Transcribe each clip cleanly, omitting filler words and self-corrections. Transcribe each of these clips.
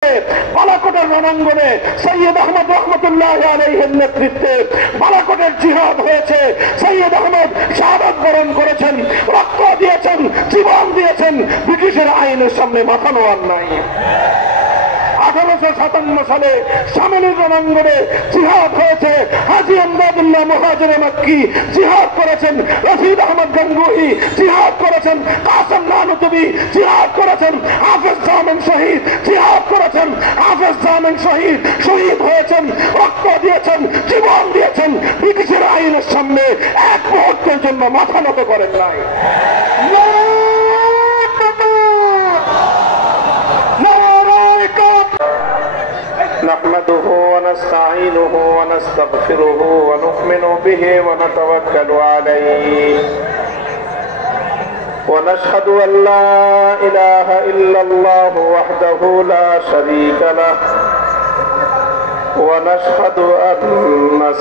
বালাকোটের রণাঙ্গনে সৈয়দ আহমদ রহমতুল্লাহ আলাইহির নেতৃত্বে বালাকোটের জিহাদ হয়েছে। সৈয়দ আহমদ শাহাদাত বরণ করেছেন, রক্ত দিয়েছেন, জীবন দিয়েছেন, ব্রিটিশের আইনের সামনে মাথা নোয়ার নাই। 1857 সালে শামিলের রণাঙ্গনে জিহাদ হয়েছে। হাজী আমদাদুল্লাহ মুহাজির মক্কি জিহাদ করেছেন, রশিদ আহমদ গঙ্গুহি জিহাদ করেছেন, কাসেম নানুতুবি জিহাদ করেছেন, হাফেজ জামিন শহীদ জিহাদ করেছেন, হাফেজ জামিন শহীদ শহীদ হয়েছেন, রক্ত দিয়েছেন, জীবন দিয়েছেন, ব্রিটিশের আইনের সামনে এক মুহূর্তের জন্য মাথা নত করেন নাই। نحمده ونستعينه ونستغفره ونؤمن به ونتوكل عليه ونشهد أن لا إله إلا الله وحده لا شريك له ونشهد أن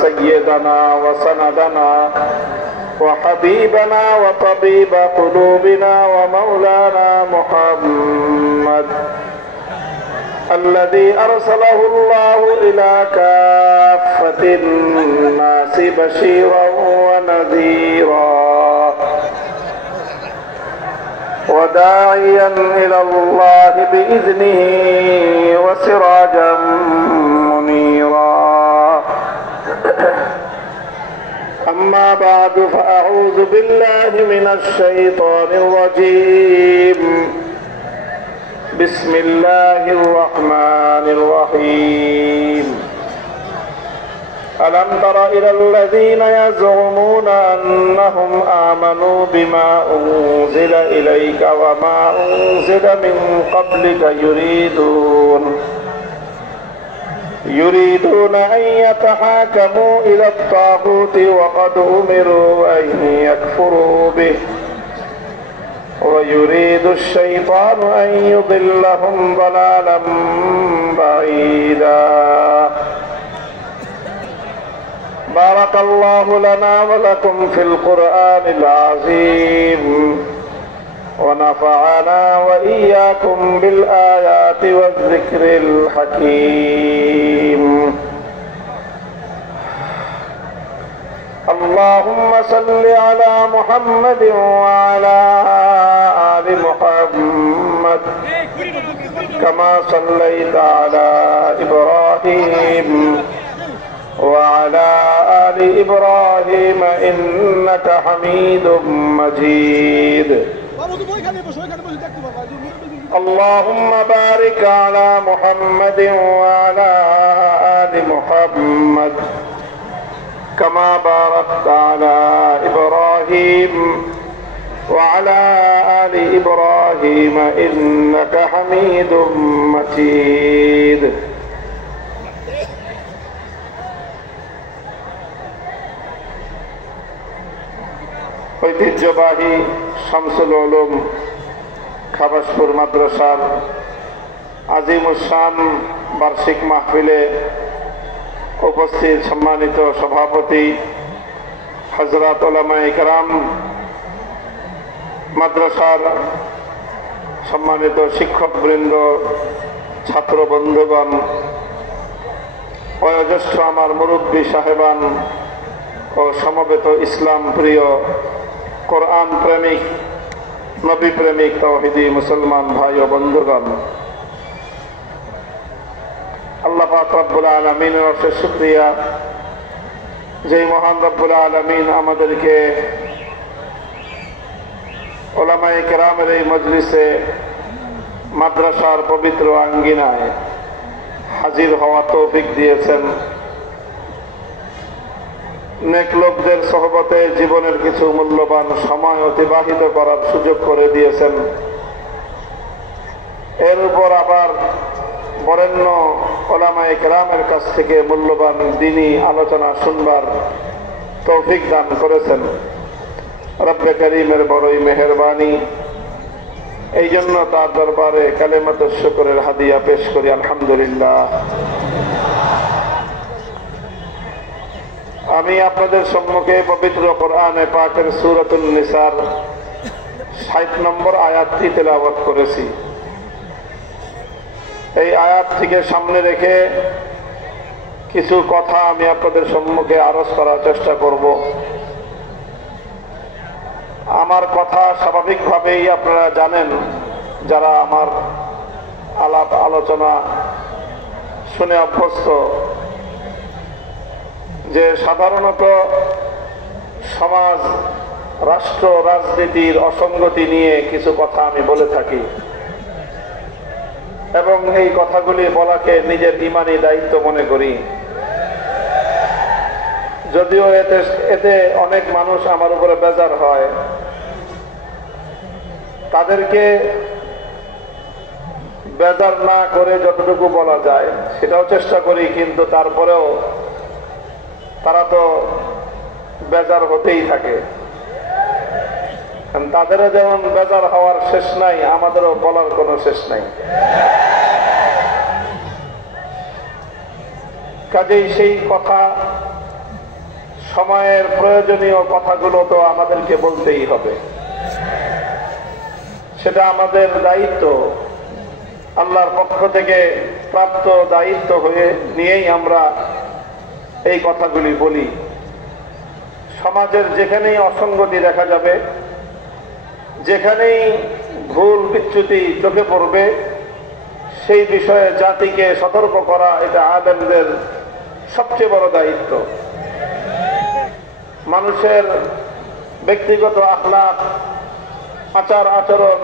سيدنا وسندنا وحبيبنا وطبيب قلوبنا ومولانا محمد الذي أرسله الله إلى كافة الناس بشيرا ونذيرا وداعيا إلى الله بإذنه وسراجا منيرا أما بعد فأعوذ بالله من الشيطان الرجيم بسم الله الرحمن الرحيم ألم تر إلى الذين يزعمون أنهم آمنوا بما أنزل إليك وما أنزل من قبلك يريدون أن يتحاكموا إلى الطاغوت وقد أمروا أن يكفروا به ويريد الشيطان أن يضلهم ضلالا بعيدا بارك الله لنا ولكم في القرآن العظيم ونفعنا وإياكم بالآيات والذكر الحكيم اللهم صل على محمد وعلى آل محمد كما صليت على إبراهيم وعلى آل إبراهيم إنك حميد مجيد اللهم بارك على محمد وعلى آل محمد كما باركت على إبراهيم وعلى آل إبراهيم إنك حميد مجيد ঐতিহ্যবাহী শামসুল উলুম খাবাসপুর মাদ্রাসার আজিমুস-শান বার্ষিক মাহফিলে উপস্থিত সম্মানিত সভাপতি হযরত উলামায়ে কেরাম, মাদ্রাসার সম্মানিত শিক্ষকবৃন্দ, ছাত্র বন্ধুগণ, বয়োজ্যেষ্ঠ আমার মুরব্বী সাহেবান ও সমবেত ইসলাম প্রিয়, কোরআন প্রেমিক, নবী প্রেমিক, তাওহীদি মুসলমান ভাই ও বন্ধুগণ, আল্লাহ পাক রব্বুল আলামিনের অশেষ শুকরিয়া, যেই মহান রব্বুল আলামিন আমাদেরকে উলামায়ে কেরামের এই মজলিসে মাদ্রাসার পবিত্র আঙ্গিনায় হাজির হওয়ার তৌফিক দিয়েছেন। নেক লোকদের সোহবতে জীবনের কিছু মূল্যবান সময় অতিবাহিত করার সুযোগ করে দিয়েছেন। এর উপর আবার বরেণ্য উলামায়ে কেরামের কাছ থেকে মূল্যবান দ্বীনি আলোচনা শুনবার তৌফিক দান করেছেন। রব্বে করিমের বড়ই মেহেরবানি, এই জন্য তার দরবারে কালেমাত শুকরের হাদিয়া পেশ করি, আলহামদুলিল্লাহ। আমি আপনাদের সম্মুখে পবিত্র কোরআনে পাকের সূরাতুন নিসার 60 নম্বর আয়াতটি তেলাওয়াত করেছি। এই আয়াত থেকে সামনে রেখে কিছু কথা আমি আপনাদের সম্মুখে আরজ করার চেষ্টা করব। আমার কথা স্বাভাবিকভাবেই আপনারা জানেন, যারা আমার আলাপ আলোচনা শুনে অভ্যস্ত, যে সাধারণত সমাজ, রাষ্ট্র, রাজনীতির অসঙ্গতি নিয়ে কিছু কথা আমি বলে থাকি এবং এই কথাগুলি বলাকে নিজের ঈমানি দায়িত্ব মনে করি। যদিও এতে অনেক মানুষ আমার উপরে বেজার হয়, তাদেরকে বেজার না করে যতটুকু বলা যায় সেটাও চেষ্টা করি, কিন্তু তারপরেও তারা তো বেজার হতেই থাকে। তাদেরও যেমন বেজার হওয়ার শেষ নাই, আমাদেরও বলার কোনো শেষ নাই। কাজেই সেই কথা, সময়ের প্রয়োজনীয় কথাগুলো তো আমাদেরকে বলতেই হবে, সেটা আমাদের দায়িত্ব, আল্লাহর পক্ষ থেকে প্রাপ্ত দায়িত্ব হয়ে নিয়েই আমরা এই কথাগুলি বলি। সমাজের যেখানেই অসঙ্গতি দেখা যাবে, যেখানেই ভুল বিচ্যুতি চোখে পড়বে, সেই বিষয়ে জাতিকে সতর্ক করা এটা আলেমদের সবচেয়ে বড় দায়িত্ব। মানুষের ব্যক্তিগত আখলাক, আচার আচরণ,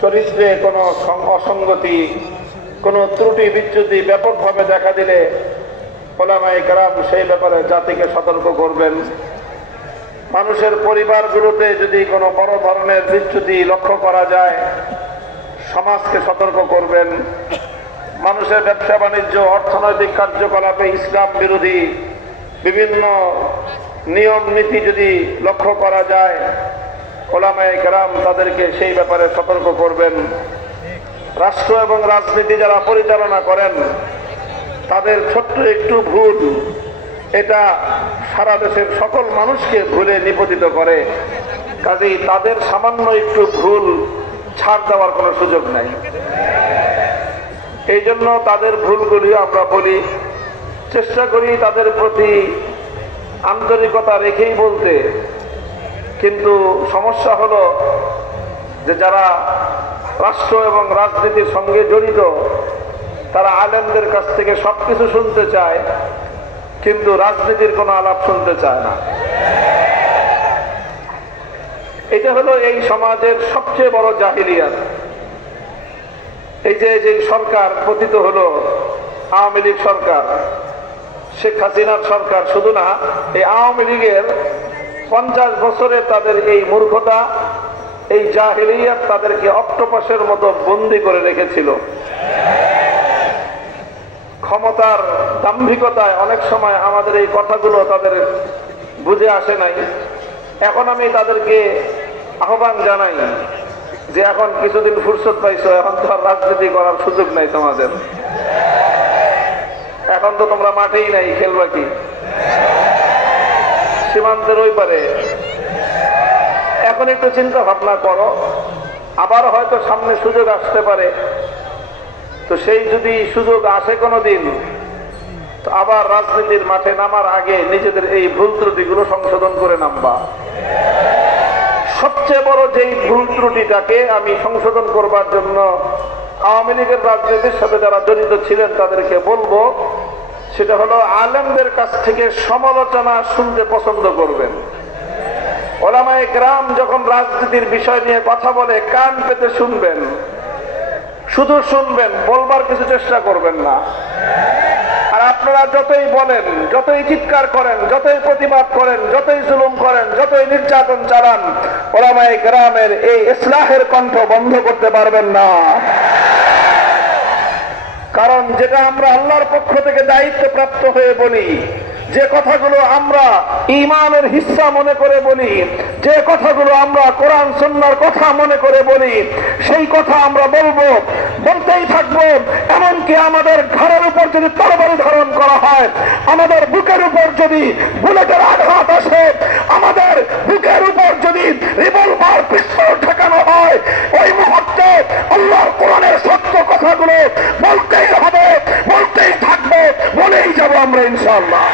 চরিত্রে কোনো অসঙ্গতি, কোনো ত্রুটি বিচ্যুতি ব্যাপকভাবে দেখা দিলে উলামায়ে কেরাম সেই ব্যাপারে জাতিকে সতর্ক করবেন। মানুষের পরিবারগুলোতে যদি কোনো বড় ধরনের বিচ্যুতি লক্ষ্য করা যায়, সমাজকে সতর্ক করবেন। মানুষের ব্যবসা বাণিজ্য, অর্থনৈতিক কার্যকলাপে ইসলাম বিরোধী বিভিন্ন নিয়ম নীতি যদি লক্ষ্য করা যায়, উলামায়ে কেরাম তাদেরকে সেই ব্যাপারে সতর্ক করবেন। রাষ্ট্র এবং রাজনীতি যারা পরিচালনা করেন, তাদের ছোট্ট একটু ভুল এটা সারা দেশের সকল মানুষকে ভুলে নিপতিত করে। কাজেই তাদের সামান্য একটু ভুল ছাড় দেওয়ার কোনো সুযোগ নাই। এই জন্য তাদের ভুলগুলি আমরা বলি, চেষ্টা করি তাদের প্রতি আন্তরিকতা রেখেই বলতে। কিন্তু সমস্যা হলো যে যারা রাষ্ট্র এবং রাজনীতির সঙ্গে জড়িত, তারা আলেমদের কাছ থেকে সবকিছু শুনতে চায়, কিন্তু রাজনীতির কোনো আলাপ শুনতে চায় না। এটা হলো এই সমাজের সবচেয়ে বড় জাহিলিয়াত। এই যে সরকার পতিত হলো, আওয়ামী লীগ সরকার, শেখ হাসিনার সরকার, শুধু না, এই আওয়ামী লীগের 50 বছরে তাদের এই মূর্খতা, এই জাহিলিয়াত তাদেরকে অক্টোপাসের মতো বন্দী করে রেখেছিল। ক্ষমতার দাম্ভিকতায় অনেক সময় আমাদের এই কথাগুলো তাদের বুঝে আসে নাই। এখন আমি তাদেরকে আহ্বান জানাই যে এখন কিছুদিন ফুরসত পাইছো, এখন তো আর রাজনীতি করার সুযোগ নাই তোমাদের। এখন তো তোমরা মাঠেই নাই, খেলবা কি? সীমান্তের ওই পারে। এখন একটু চিন্তা ভাবনা করো, আবার হয়তো সামনে সুযোগ আসতে পারে। তো সেই যদি সুযোগ আসে কোনোদিন, তো আবার রাজনীতির মাঠে নামার আগে নিজেদের এই ভুল ত্রুটিগুলো সংশোধন করে নামবা। সবচেয়ে বড় যেই ভুল ত্রুটিটাকে আমি সংশোধন করবার জন্য আওয়ামী লীগের রাজনীতির সাথে যারা জড়িত ছিলেন তাদেরকে বলবো, সেটা হলো আলেমদের কাছ থেকে সমালোচনা শুনতে পছন্দ করবেন। উলামায়ে কেরাম যখন রাজনীতির বিষয় নিয়ে কথা বলে, কান পেতে শুনবেন, শুধু শুনবেন, বলবার কিছু চেষ্টা করবেন না। আর আপনারা যতই বলেন, যতই চিৎকার করেন, যতই প্রতিবাদ করেন, যতই জুলুম করেন, যতই নির্যাতন চালান, উলামায়ে কেরামের এই ইসলাহের কণ্ঠ বন্ধ করতে পারবেন না। কারণ যেটা আমরা আল্লাহর পক্ষ থেকে দায়িত্ব প্রাপ্ত হয়ে বলি, যে কথাগুলো আমরা ঈমানের হিস্সা মনে করে বলি, যে কথাগুলো আমরা কোরআন সুন্নাহর কথা মনে করে বলি, সেই কথা আমরা বলবো, বলতেই থাকবো। এমনকি আমাদের ঘরের উপর যদি তরবারি ধারণ করা হয়, আমাদের বুকের উপর যদি বুলেটের আঘাত আসে, আমাদের বুকের উপর যদি রিভলভার পিস্তল ঠেকানো হয়, ওই মুহূর্তে আল্লাহর কোরআনের সত্য কথাগুলো কথাগুলো বলতেই হবে, বলতেই থাকবো, বলেই যাব আমরা ইনশাআল্লাহ।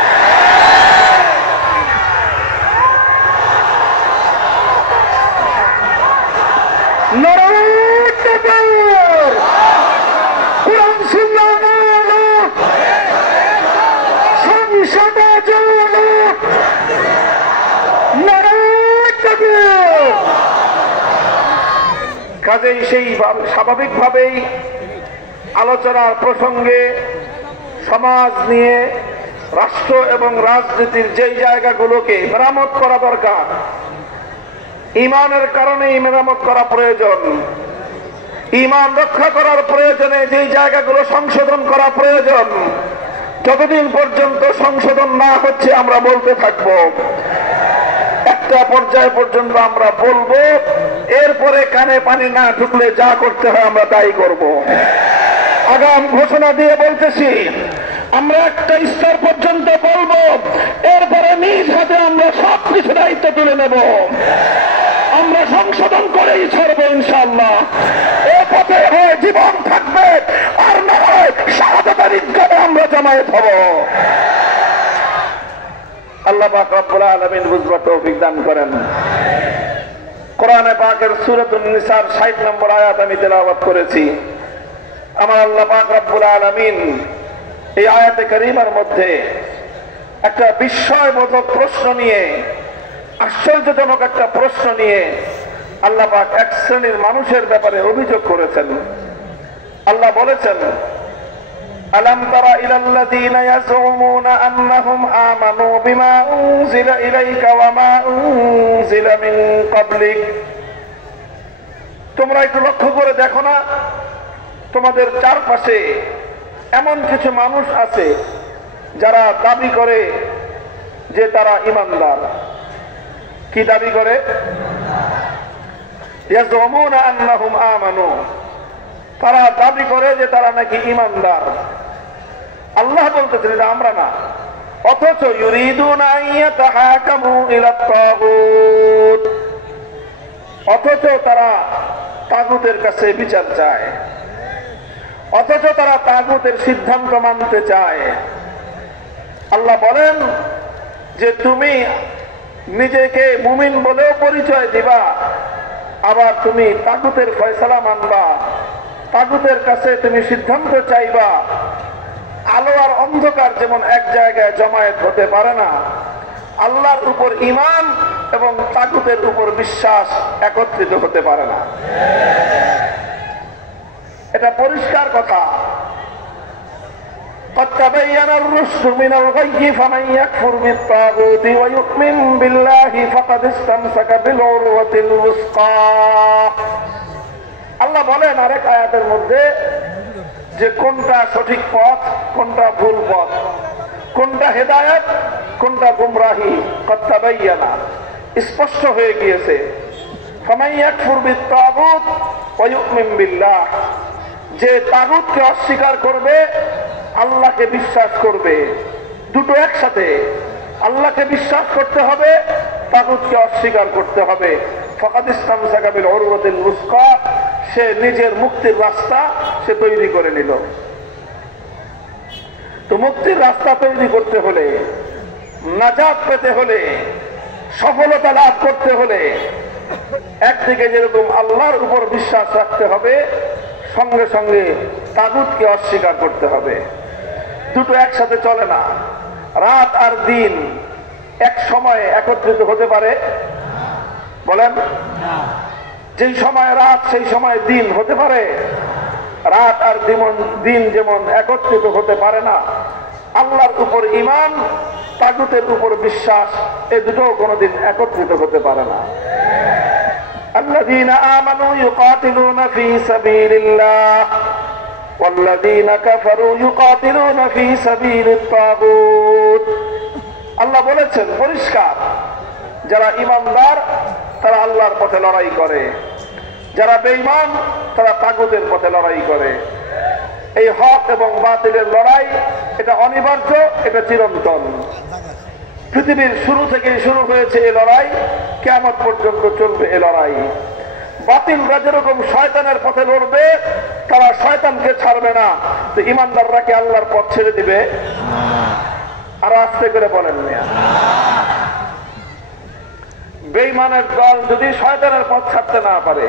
কাজেই সেই স্বাভাবিকভাবেই আলোচনার প্রসঙ্গে সমাজ নিয়ে রাষ্ট্র এবং রাজনীতির যেই জায়গাগুলোকে মেরামত করা দরকার, ঈমানের কারণেই মেরামত করা প্রয়োজন, ঈমান রক্ষা করার প্রয়োজনে যেই জায়গাগুলো সংশোধন করা প্রয়োজন, যতদিন পর্যন্ত সংশোধন না হচ্ছে আমরা বলতে থাকবো। একটা পর্যায় পর্যন্ত আমরা বলবো, এরপরে কানে পানি না ঢুকলে যা করতে হয় আমরা তাই করব। আগাম ঘোষণা দিয়ে বলতেছি, আমরা একটা স্তর পর্যন্ত বলবো, এরপরে নিজ হাতে আমরা সবকিছু দায়িত্ব তুলে নেব। আমরা সংশোধন করেই ছাড়বো ইনশাআল্লাহ। এ পথে হয় জীবন থাকবে, আর না হয় শাহাদাতের ঈদগাহে আমরা জামায়াত হব। আল্লাহ পাক রব্বুল আলামিন বুঝবার তৌফিক দান করেন। কোরআনে পাকের সূরাতুন নিসার 60 নম্বর আয়াত আমি তেলাওয়াত করেছি। আমার আল্লাহ পাক রব্বুল আলামিন এই আয়াতে কারীমার মধ্যে একটা বিস্ময়বোধক প্রশ্ন নিয়ে, আশ্চর্যজনক একটা প্রশ্ন নিয়ে আল্লাহ পাক এক শ্রেণীর মানুষের ব্যাপারে অভিযোগ করেছেন। আল্লাহ বলেছেন, আলাম তারা ইলাল্লাযীনা ইয়াজউমুনা আন্নাহুম আমানু বিমা উনজিলা ইলাইকা ওয়া মা উনজিলা মিন ক্বাবলিক। তোমরা একটু লক্ষ্য করে দেখো না, তোমাদের চারপাশে এমন কিছু মানুষ আছে যারা দাবি করে যে তারা ঈমানদার। কি দাবি করে? ইয়াজউমুনা আন্নাহুম আমানু, তারা দাবি করে যে তারা নাকি ঈমানদার। আল্লাহ বলতেছেন এটা আমরা না, অথচ ইউরিদুনা আইয়াতাহাকামু ইলা তাগুত, অথচ তারা তাগুতের কাছে বিচার চায়, অথচ তারা তাগুতের সিদ্ধান্ত মানতে চায়। আল্লাহ বলেন যে তুমি নিজেকে মুমিন বলেও পরিচয় দিবা, আবার তুমি তাগুতের ফয়সালা মানবা, তাগুতের কাছে তুমি সিদ্ধান্ত চাইবা। আলো আর অন্ধকার যেমন এক জায়গায় জমায়েত হতে পারে না, আল্লাহর উপর ঈমান এবং তাগুতের উপর বিশ্বাস একত্রিত হতে পারে না। এটা পরিষ্কার কথা। قد تبين الرشد من الغي فمن يكفر بالطاغوت ويؤمن بالله فقد استمسك بالعروة الوثقى। আল্লাহ বলেন আরেক আয়াতের মধ্যে যে কোনটা সঠিক পথ, কোনটা ভুল পথ, কোনটা হেদায়েত, কোনটা গুমরাহি। قد تبين, স্পষ্ট হয়ে গিয়েছে। فمن يكفر بالطاغوت ويؤمن بالله, যে তাগুতকে অস্বীকার করবে, আল্লাহকে বিশ্বাস করবে, দুটো একসাথে। আল্লাহকে বিশ্বাস করতে হবে, তাগুতকে অস্বীকার করতে হবে। ফাকাদ ইসতামসাকা বিল উরওয়াতিল উসকা, সে নিজের মুক্তির রাস্তা সে তৈরি করে নিল। তো মুক্তির রাস্তা তৈরি করতে হলে, নাজাত পেতে হলে, সফলতা লাভ করতে হলে একদিকে যেরকম আল্লাহর উপর বিশ্বাস রাখতে হবে, সঙ্গে সঙ্গে তাগুতকে অস্বীকার করতে হবে। দুটো একসাথে চলে না। রাত আর দিন এক সময়ে একত্রিত হতে পারে? বলেন, যেই সময় রাত সেই সময় দিন হতে পারে? রাত আর দিন যেমন একত্রিত হতে পারে না, আল্লাহর উপর ঈমান, তাগুতের উপর বিশ্বাস, এই দুটো কোনোদিন একত্রিত হতে পারে না। আল্লাযীনা আমানু ইউকাতিলুনা ফী সাবিলিল্লাহ ওয়াল্লাযীনা কাফারু ইউকাতিলুনা ফী সাবিলিত তাগুত। আল্লাহ বলেছেন পরিষ্কার, যারা ঈমানদার তারা আল্লাহর পথে লড়াই করে, যারা বেঈমান তারা তাগুতের পথে লড়াই করে। এই হক এবং বাতিলের লড়াই, এটা অনিবার্য, এটা চিরন্তন। পৃথিবীর শুরু থেকেই শুরু হয়েছে এই লড়াই, কিয়ামত পর্যন্ত চলবে এই লড়াই। বাতিলরা যেরকম শয়তানের পথে লড়বে, তারা শয়তানকে ছাড়বে না। তো ইমানদাররা কি আল্লাহর পথ ছেড়ে দিবে? আর আস্তে করে বলেন মিয়া। বেঈমানের দল যদি শয়তানের পথ ছাড়তে না পারে,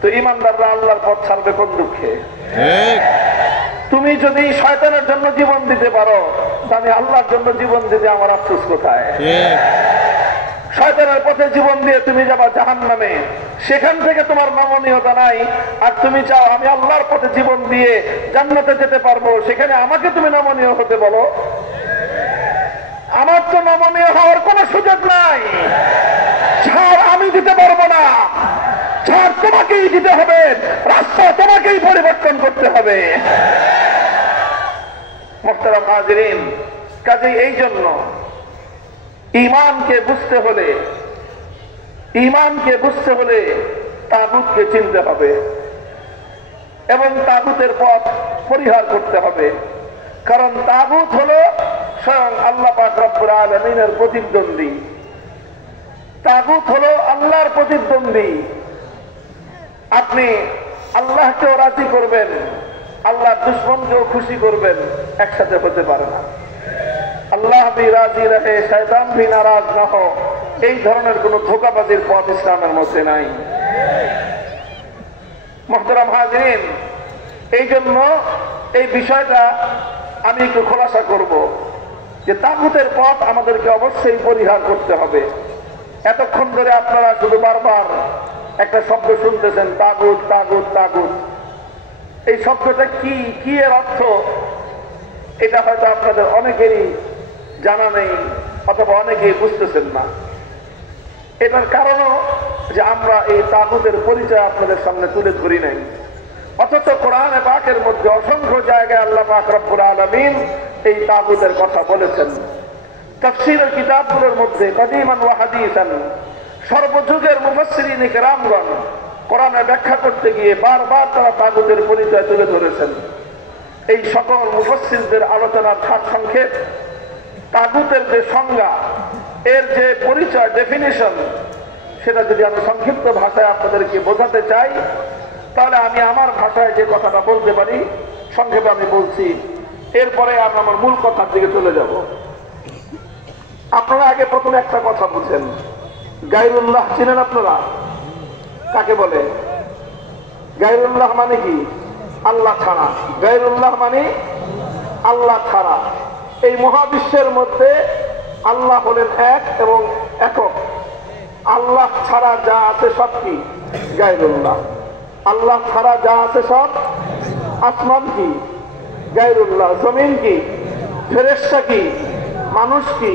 তো ইমানদাররা আল্লাহর পথ ছাড়বে কোন দুঃখে? তুমি যদি শয়তানের জন্য জীবন দিতে পারো, আমি আল্লাহর জন্য জীবন দিতে আমার আফসোস কোথায়? শয়তানের পথে জীবন দিয়ে তুমি যাবা জাহান্নামে, সেখান থেকে তোমার নমনীয়তা নাই। আর তুমি চাও আমি আল্লাহর পথে জীবন দিয়ে জান্নাতে যেতে পারবো, সেখানে আমাকে তুমি নমনীয় হতে বলো? আমার তো নমনীয় হওয়ার কোন সুযোগ নাই। ছাড় আমি দিতে পারবো না, ছাড় তোমাকেই দিতে হবে, রাস্তা তোমাকেই পরিবর্তন করতে হবে। মুহতারাম হাজিরিন, কাজেই এই জন্য ইমানকে বুঝতে হলে তাগুতকে চিনতে হবে এবং তাগুতের পথ পরিহার করতে হবে। কারণ তাগুত হলো স্বয়ং আল্লাহ পাক রব্বুল আলামিনের প্রতিদ্বন্দ্বী। তাগুত হলো আল্লাহর প্রতিদ্বন্দ্বী। আপনি আল্লাহকেও রাজি করবেন, আল্লাহর দুশমনকেও খুশি করবেন, একসাথে হতে পারে না। আল্লাহ ভি রাজি রহে শয়তান ভি নারাজ না হো, এই ধরনের কোন ধোঁকাবাজির পথ ইসলামের মধ্যে নাই। মুহতারাম হাজিরিন, এই জন্য এই বিষয়টা আমি একটু খোলাসা করব যে তাগুতের পথ আমাদেরকে অবশ্যই পরিহার করতে হবে। এতক্ষণ ধরে আপনারা শুধু বারবার একটা শব্দ শুনতেছেন, তাগুত তাগুত তাগুত। এই শব্দটা কি এর অর্থ, এটা হয়তো আপনাদের অনেকেরই জানা নেই অথবা অনেকেই বুঝতেছেন না। এটার কারণও যে আমরা এই তাগুতের পরিচয় আপনাদের সামনে তুলে ধরি নাই। অথচ কোরআনে পাকের মধ্যে অসংখ্য জায়গায় আল্লাহ পাক রব্বুল আলামিন এই তাগুতের কথা বলেছেন। তাফসীরের কিতাবগুলোর মধ্যে কদিমান ওয়া হাদিসান সর্বযুগের মুফাসসিরিন কিরামগণ কোরআনে ব্যাখ্যা করতে গিয়ে বারবার তারা তাগুতের পরিচয় তুলে ধরেছেন। এই সকল মুফাসসিরদের আলোচনার সারসংক্ষেপ, তাগুতের যে সংজ্ঞা, এর যে পরিচয় ডেফিনিশন, সেটা যদি আমি সংক্ষিপ্ত ভাষায় আপনাদেরকে বোঝাতে চাই, তাহলে আমি আমার ভাষায় যে কথাটা বলতে পারি সংক্ষেপে আমি বলছি, এরপরে আমি আমার মূল কথার দিকে চলে যাব। আপনারা আগে প্রথমে একটা কথা বুঝেন, গায়রুল্লাহ চিনেন আপনারা? কাকে বলে? গায়রুল্লাহ মানে কি? আল্লাহ ছাড়া। গায়রুল্লাহ মানে আল্লাহ ছাড়া। এই মহাবিশ্বের মধ্যে আল্লাহ হলেন এক এবং একক। আল্লাহ ছাড়া যা আছে সব কি? গায়রুল্লাহ। আল্লাহ ছাড়া যা আছে সব, আসমান কি? গায়রুল্লাহ। জমিন কি? ফেরেশতা কি? মানুষ কি?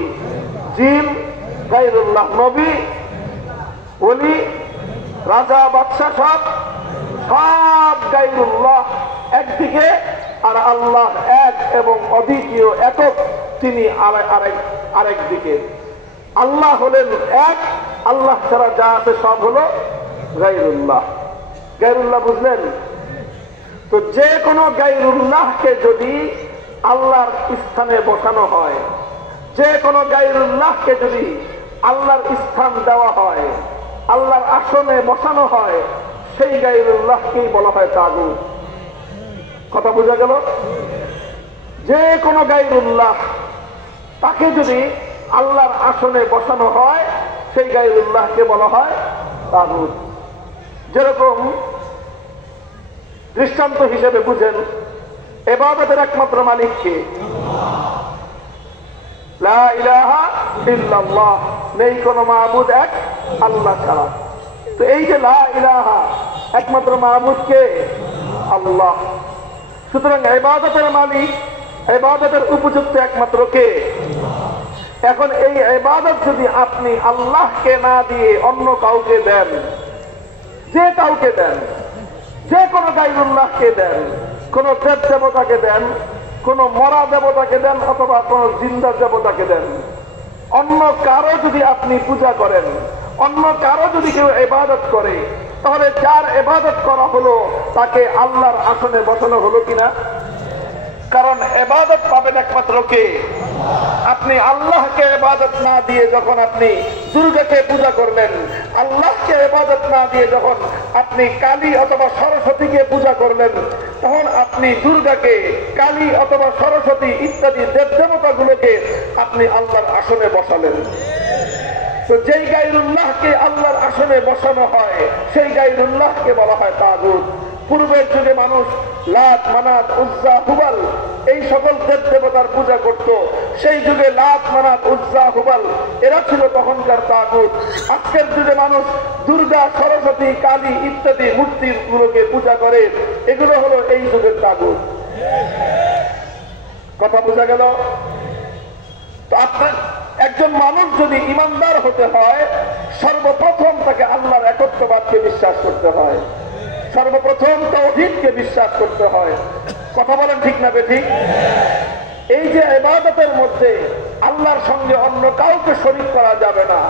জিন গায়রুল্লাহ। নবী, ওলি, রাজা, বাদশা সব গায়রুল্লাহ একদিকে, আর আল্লাহ এক এবং অদ্বিতীয় একক, তিনি আরেক দিকে। আল্লাহ হলেন এক, আল্লাহ ছাড়া যা আছে সব হলো গায়রুল্লাহ। গায়রুল্লাহ বুঝলেন? তো যে কোনো গায়রুল্লাহকে যদি আল্লাহর স্থানে বসানো হয়, যে কোনো গায়রুল্লাহকে যদি আল্লাহর স্থান দেওয়া হয়, আল্লাহর আসনে বসানো হয়, সেই গায়রুল্লাহকেই বলা হয় তাগুত। কথা বোঝা গেল? যে কোনো গায়রুল্লাহ, তাকে যদি আল্লাহর আসনে বসানো হয়, সেই গায়রুল্লাহকে বলা হয় তাগুত। যেরকম দৃষ্টান্ত হিসেবে বুঝেন, ইবাদতের একমাত্র মালিককে, লা ইলাহা ইল্লাল্লাহ, নেই কোনো মাবুদ এক আল্লাহ ছাড়া। তো এই যে লা ইলাহা, একমাত্র মাবুদ কে? আল্লাহ। সুতরাং ইবাদতের মালিক, ইবাদতের উপযুক্ত একমাত্র কে? এখন এই ইবাদত যদি আপনি আল্লাহকে না দিয়ে অন্য কাউকে দেন, যে কাউকে দেন, যে কোনো গায়রুল্লাহকে দেন, কোন দেব দেবতাকে দেন, কোন মরা দেবতাকে দেন, অথবা কোন জিন্দা দেবতাকে দেন, অন্য কারো যদি আপনি পূজা করেন, অন্য কারো যদি কেউ ইবাদত করে, তাহলে যার ইবাদত করা হলো তাকে আল্লাহর আসনে বসানো হলো কিনা? কারণ ইবাদত পাবেন একমাত্র কে? আপনি আল্লাহকে ইবাদত না দিয়ে যখন আপনি দুর্গাকে পূজা করলেন, আল্লাহকে ইবাদত না দিয়ে যখন আপনি কালী অথবা সরস্বতীকে পূজা করলেন, তখন আপনি দুর্গাকে, কালী অথবা সরস্বতী ইত্যাদি দেবদেবতাগুলোকে আপনি আল্লাহর আসনে বসালেন। তো যেই গায়রুল্লাহকে আল্লাহর আসনে বসানো হয় সেই গায়রুল্লাহকে বলা হয় তাগুত। পূর্বের যুগে মানুষ লাত, মানাত, উজ্জা, হুবাল এই সকল দেব দেবতার পূজা করত। সেই যুগে লাত, মানাত, উজ্জা, হুবাল এরা ছিল তখনকার তাগুত। আজকের যুগে মানুষ দুর্গা, সরস্বতী, কালী ইত্যাদি মূর্তিগুলোকে পূজা করে। এগুলো হলো এই যুগের তাগুত। কথা বোঝা গেল? তো আপনার একজন মানুষ যদি ইমানদার হতে হয়, সর্বপ্রথম তাকে আল্লাহর একত্ববাদকে বিশ্বাস করতে হয়, সর্বপ্রথম তাওহীদকে বিশ্বাস করতে হয়। কথা বলেন ঠিক না বেঠিক? এই যে ইবাদতের মধ্যে আল্লাহর সঙ্গে অন্য কাউকে শরীক করা যাবে না,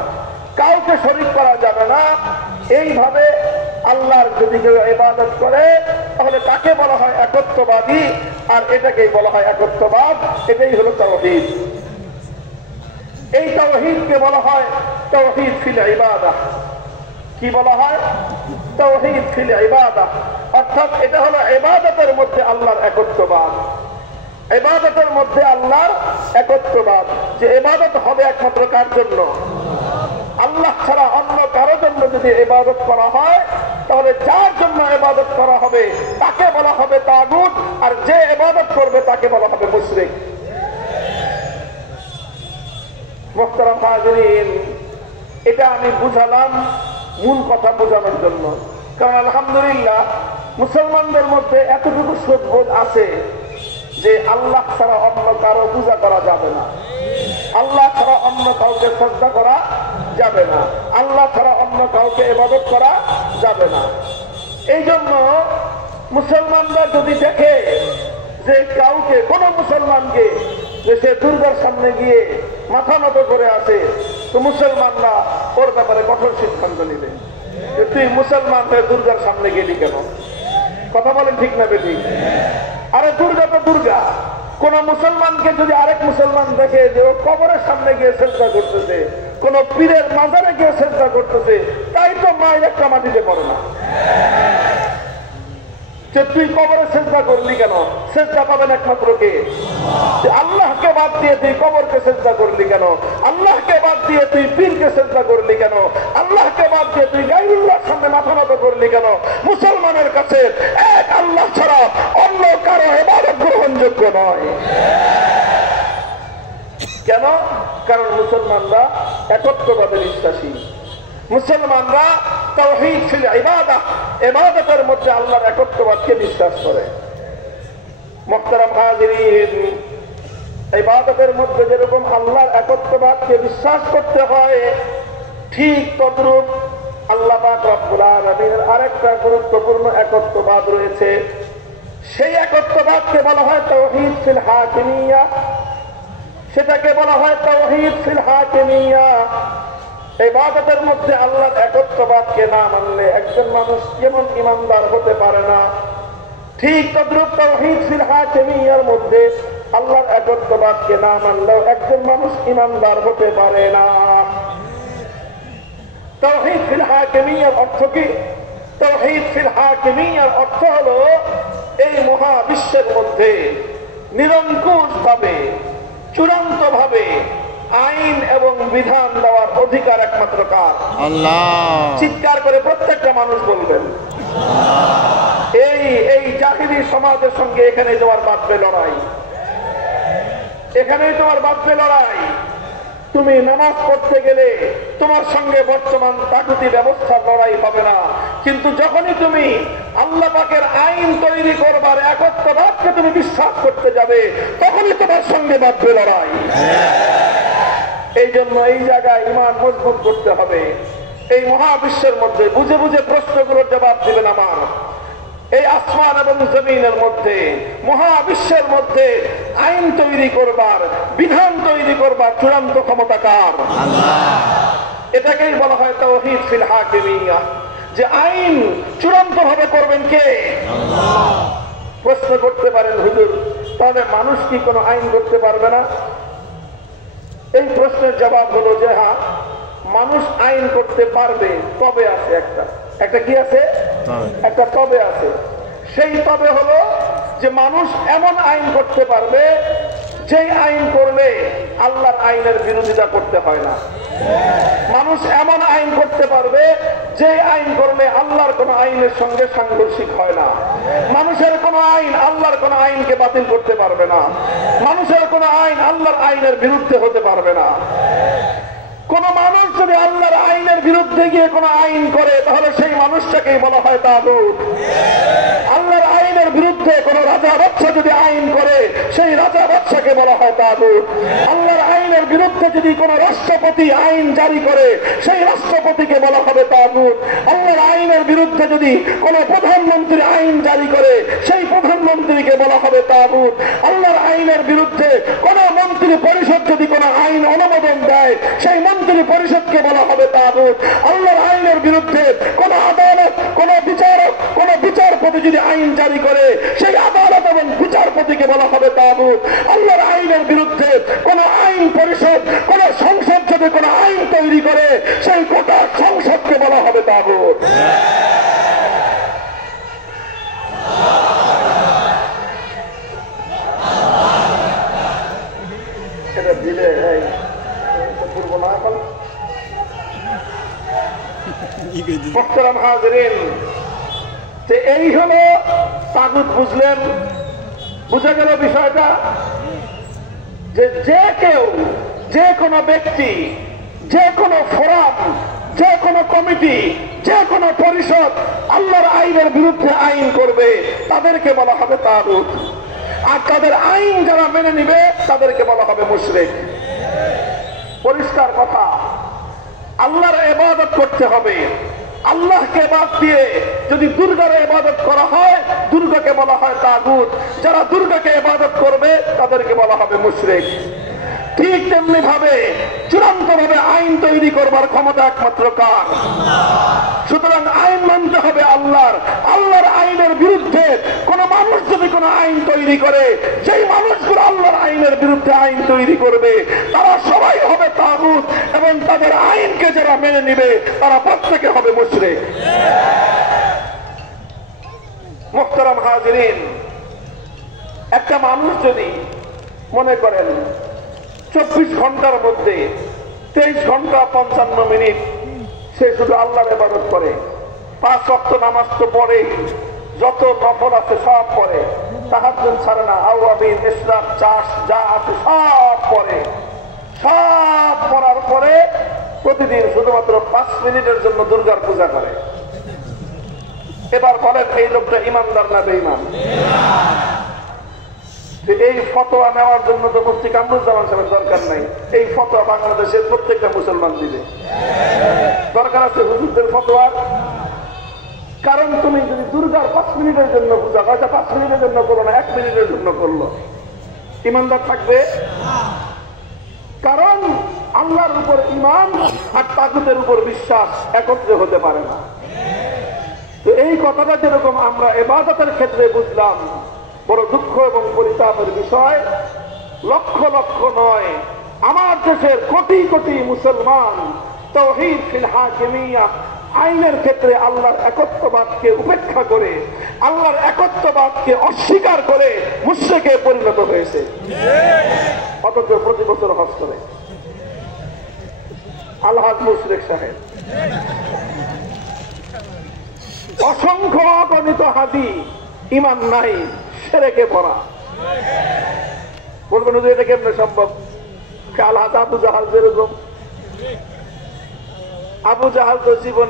কাউকে শরীক করা যাবে না। এইভাবে আল্লাহর যদি কেউ ইবাদত করে তাহলে তাকে বলা হয় একত্ববাদী, আর এটাকেই বলা হয় একত্ববাদ। এটাই হলো তাওহীদ। এই তাওহীদকে বলা হয় তাওহীদ ফিল ইবাদাহ। কি বলা হয়? তাওহীদ ফিল ইবাদাহ। অর্থাৎ এটা হলো ইবাদতের মধ্যে আল্লাহর একত্ববাদ, ইবাদতের মধ্যে আল্লাহর একত্ববাদ। যে ইবাদত হবে একমাত্র কার জন্য? আল্লাহ ছাড়া অন্য কারো জন্য যদি ইবাদত করা হয় তাহলে যার জন্য ইবাদত করা হবে তাকে বলা হবে তাগুত, আর যে ইবাদত করবে তাকে বলা হবে মুশরিক। মুহতারাম হাজিরিন, এটা আমি বুঝালাম মূল কথা বোঝানোর জন্য। কারণ আলহামদুলিল্লাহ মুসলমানদের মধ্যে এতটুকু সুবোধ আছে যে আল্লাহ ছাড়া অন্য কারো পূজা করা যাবে না, আল্লাহ ছাড়া অন্য কাউকে শ্রদ্ধা করা যাবে না, আল্লাহ ছাড়া অন্য কাউকে ইবাদত করা যাবে না। এই জন্য মুসলমানরা যদি দেখে যে কাউকে, কোন মুসলমানকে যে সে দুর্গার সামনে গিয়ে মাথা নত করে আসে, তো মুসলমানরা ওর ব্যাপারে কঠোর সিদ্ধান্ত নিবে। তুই মুসলমান হয়ে দুর্গার সামনে গেলি কেন? কথা বলেন ঠিক না বেঠিক? আরে দুর্গা তো দুর্গা। কোন মুসলমানকে যদি আরেক মুসলমান দেখে যে ও কবরের সামনে গিয়ে সেজদা করতেছে, কোন পীরের মাজারে গিয়ে সেজদা করতেছে, তাই তো মায়ের একটা মাটিতে পড়ে না। তুই কবরে সেজদা করলি কেন? সেজদা পাবেন একমাত্র কে? আল্লাহকে বাদ দিয়ে তুই কবরকে সেজদা করলি কেন? আল্লাহকে বাদ দিয়ে তুই পীরকে সেজদা করলি কেন? আল্লাহকে বাদ দিয়ে তুই গায়রুল্লাহর সামনে মাথা নত করলি কেন? মুসলমানের কাছে এক আল্লাহ ছাড়া অন্য কারো ইবাদত গ্রহণযোগ্য নয়। কেন? কারণ মুসলমানরা একত্ববাদে বিশ্বাসী, মুসলমানরা তাওহীদ ফিল ইবাদাহ, ইবাদতের মধ্যে আল্লাহর একত্ববাদকে বিশ্বাস করে। মুহতারাম হাজিরিন, ইবাদতের মধ্যে যেরকম আল্লাহর একত্ববাদকে বিশ্বাস করতে হয়, ঠিক তদ্রূপ আল্লাহ পাক রব্বুল আলামিনের আরেকটা গুরুত্বপূর্ণ একত্ববাদ রয়েছে। সেই একত্ববাদকে বলা হয় তাওহীদ ফিল হাকিমিয়া, সেটাকে বলা হয় তাওহীদ ফিল হাকিমিয়া। ইবাদতের মধ্যে আল্লাহর একত্ববাদকে না মানলে একজন মানুষ যেমন ইমানদার হতে পারে না, ঠিক তদ্রূপ তাওহীদ ফিল হাকিমিয়ার মধ্যে আল্লাহর একত্ববাদকে না মানলেও একজন মানুষ ইমানদার হতে পারে না। তাওহীদ ফিল হাকিমিয়ার অর্থ কি? তাওহীদ ফিল হাকিমিয়ার অর্থ হলো এই মহাবিশ্বের মধ্যে নিরঙ্কুশ ভাবে, চূড়ান্ত ভাবে আইন এবং বিধান দেওয়ার অধিকার একমাত্র কার? আল্লাহ। চিৎকার করে প্রত্যেকটা মানুষ বলবেন। এই জাহিলি সমাজের সঙ্গে এখানে তোমার বাঁধবে লড়াই, এখানেই তোমার বাঁধবে লড়াই। তুমি নামাজ পড়তে গেলে তোমার সঙ্গে বর্তমান তাগুতি ব্যবস্থার লড়াই পাবে না, কিন্তু যখনই তুমি আল্লাহ পাকের আইন তৈরি করবার একত্ববাদকে তুমি বিশ্বাস করতে যাবে, তখনই তোমার সঙ্গে বাঁধবে লড়াই। এই জন্য এই জায়গায় ঈমান মজবুত করতে হবে। এই মহাবিশ্বের মধ্যে বুঝে বুঝে প্রশ্নগুলোর জবাব দিবেন আমার। এই আসমান এবং জমিনের মধ্যে, মহাবিশ্বের মধ্যে আইন তৈরি করবার, বিধান তৈরি করবার চূড়ান্ত ক্ষমতা কার? আল্লাহ। এটাকেই বলা হয় তাওহীদ ফিল হাকিমিয়া, যে আইন চূড়ান্ত ভাবে করবেন কে? আল্লাহ। প্রশ্ন করতে পারেন হুজুর, তাহলে মানুষ কি কোনো আইন করতে পারবে না? এই প্রশ্নের জবাব হলো যে হ্যাঁ, মানুষ আইন করতে পারবে, তবে আছে একটা কি আছে, একটা তবে আছে। সেই তবে হলো যে মানুষ এমন আইন করতে পারবে যেই আইন করলে আল্লাহর আইনের বিরোধিতা করতে হয় না। মানুষ এমন আইন করতে পারবে যে আইন করলে আল্লাহর কোন আইনের সঙ্গে সাংঘর্ষিক হয় না। মানুষের কোন আইন আল্লাহর কোন আইনকে বাতিল করতে পারবে না। মানুষের কোন আইন আল্লাহর আইনের বিরুদ্ধে হতে পারবে না। কোন মানুষ যদি আল্লাহর আইনের বিরুদ্ধে গিয়ে কোন আইন করে তাহলে সেই মানুষটাকেই বলা হয় তাগুত। আল্লাহর আইনের বিরুদ্ধে কোন রাজা বাদশা যদি আইন করে সেই রাজা বাদশাকে বলা হয় তাগুত। আল্লাহর আইনের বিরুদ্ধে যদি কোন রাষ্ট্রপতি আইন জারি করে সেই রাষ্ট্রপতিকে বলা হবে তাগুত। আল্লাহর আইনের বিরুদ্ধে যদি কোন প্রধানমন্ত্রী আইন জারি করে সেই প্রধানমন্ত্রীকে বলা হবে তাগুত। আল্লাহর আইনের বিরুদ্ধে কোন মন্ত্রী পরিষদ যদি কোন আইন অনুমোদন দেয় সেই মন্ত্রী পরিষদকে বলা হবে তাগুত। আল্লাহর আইনের বিরুদ্ধে কোন আদালত, কোন বিচারক, কোন বিচারপতি যদি আইন জারি করে সেই আদালত এবং বিচারপতিকে বলা হবে তাগুত। আল্লাহর আইনের বিরুদ্ধে কোন আইন পরিষদ, কোন সংসদ যদি কোন আইন তৈরি করে সেই গোটা সংসদকে বলা হবে তাগুত। এটা দিলে পূর্ব না এখন মোহতারাম হাজিরিন, এই হলো তাগুত। বুঝলেন? বুঝা গেল বিষয়টা যে যে কেউ, যে কোনো ব্যক্তি, যে কোনো ফোরাম, যে কোনো কমিটি, যে কোনো পরিষদ আল্লাহর আইনের বিরুদ্ধে আইন করবে তাদেরকে বলা হবে তাগুত। আর তাদের আইন যারা মেনে নিবে তাদেরকে বলা হবে মুশরিক। পরিষ্কার কথা। আল্লাহর ইবাদত করতে হবে। আল্লাহকে বাদ দিয়ে যদি দুর্গার ইবাদত করা হয় দুর্গাকে বলা হয় তাগুত। যারা দুর্গাকে ইবাদত করবে তাদেরকে বলা হবে মুশরিক। ঠিক তেমনি ভাবে চূড়ান্ত ভাবে আইন তৈরি করবার ক্ষমতা একমাত্র কার? সুতরাং আইন মানতে হবে আল্লাহর। আল্লাহর আইনের বিরুদ্ধে কোন মানুষ যদি কোন আইন তৈরি করে, সেই মানুষগুলো আল্লাহর আইনের বিরুদ্ধে আইন তৈরি করবে, তারা সবাই হবে তাগুত এবং তাদের আইনকে যারা মেনে নিবে তারা প্রত্যেকে হবে মুশরিক। মুহতারাম হাজিরিন, একটা মানুষ যদি মনে করেন 24 ঘন্টার মধ্যে 23 ঘন্টা 55 মিনিট সে শুধু আল্লাহর ইবাদত করে, 5 ওয়াক্ত নামাজ তো পড়ে, যত নফল আছে সব পড়ে, তাহাজ্জুদ ছাড়ে না, আওয়াবিন, ইশরাক, চাষ যা আছে সব পড়ে, সব পড়ার পরে প্রতিদিন শুধুমাত্র 5 মিনিটের জন্য দুর্গার পূজা করে। এবার বলেন এই লোকটা ইমানদার না বেঈমান? এই ফতোয়া নেওয়ার জন্য তো মুফতি কামরুজ্জামান সাহেবের দরকার নাই। এই ফতোয়া বাংলাদেশের প্রত্যেকটা মুসলমান দিবে। দরকার আছে হুজুরদের ফতোয়ার? কারণ তুমি যদি দুর্গার 5 মিনিটের জন্য পূজা হয়, 5 মিনিটের জন্য করো না, 1 মিনিটের জন্য করলো, ইমানদার থাকবে? কারণ আল্লাহর উপর ঈমান আর তাগুতের উপর বিশ্বাস একত্রে হতে পারে না। তো এই কথাটা যেরকম আমরা ইবাদতের ক্ষেত্রে বুঝলাম, বড় দুঃখ এবং পরিতাপের বিষয়, লক্ষ লক্ষ নয়, আমার দেশের কোটি কোটি মুসলমান তাওহীদ ফিল হাকিমিয়া, আইনের ক্ষেত্রে আল্লাহর একত্ববাদকে উপেক্ষা করে, আল্লাহর একত্ববাদকে অস্বীকার করে মুশরিকে পরিণত হয়েছে। অথচ প্রতি বছর হজ করে আলহাজ মুশরিক সাহেব। অসংখ্য অগণিত হাজি ইমান নাই, শিরকে ভরা। বলবেন যে এটা কেমনে সম্ভব? আলহাজ আবু জাহাল যেরকম, আবু জাহাল তো জীবন